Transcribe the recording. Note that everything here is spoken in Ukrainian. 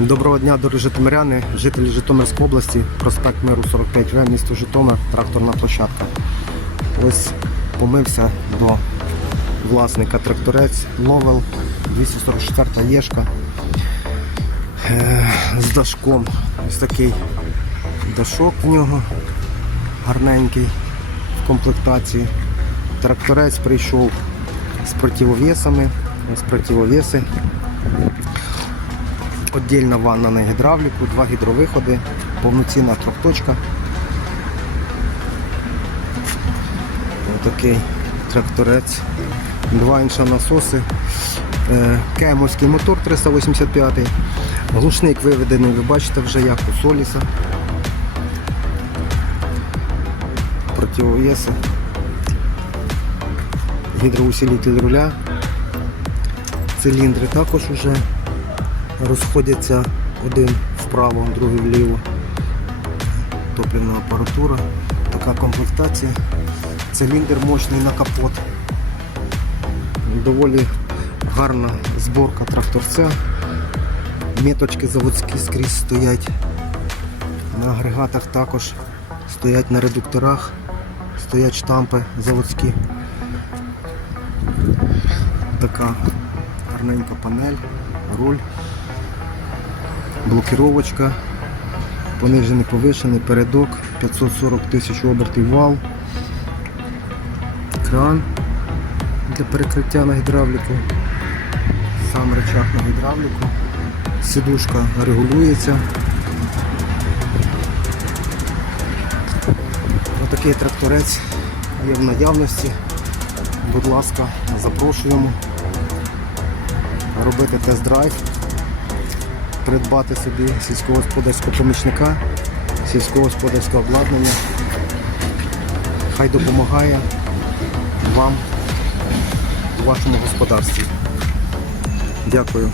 Доброго дня, дорогі житомиряни, жителі Житомирської області, проспект Миру 45В, місто Житомир, тракторна площадка. Ось помився до власника тракторець Ловел 244 Єшка е, з дашком. Ось такий дашок в нього гарненький в комплектації. Тракторець прийшов з противовесами. Ось противовеси. Отдільна ванна на гідравліку, два гідровиходи, повноцінна трьохточка. Отакий тракторець, два інша насоси, Е, кемовський мотор 385 глушник виведений, ви бачите вже як у Соліса. Противовеси, гідроусилитель руля, циліндри також вже розходяться один вправо, другий вліво. Топлівна апаратура, така комплектація. Циліндр мощний на капот. Доволі гарна зборка тракторця. Меточки заводські скрізь стоять. На агрегатах також стоять на редукторах, стоять штампи заводські. Така гарненька панель, руль блокіровочка, понижений повишений передок, 540 тисяч обертів вал, кран для перекриття на гідравліку, сам рычаг на гідравліку, сидушка регулюється. Отакий тракторець є в наявності. Будь ласка, запрошуємо робити тест-драйв придбати собі сільськогосподарського помічника, сільськогосподарського обладнання. Хай допомагає вам у вашому господарстві. Дякую.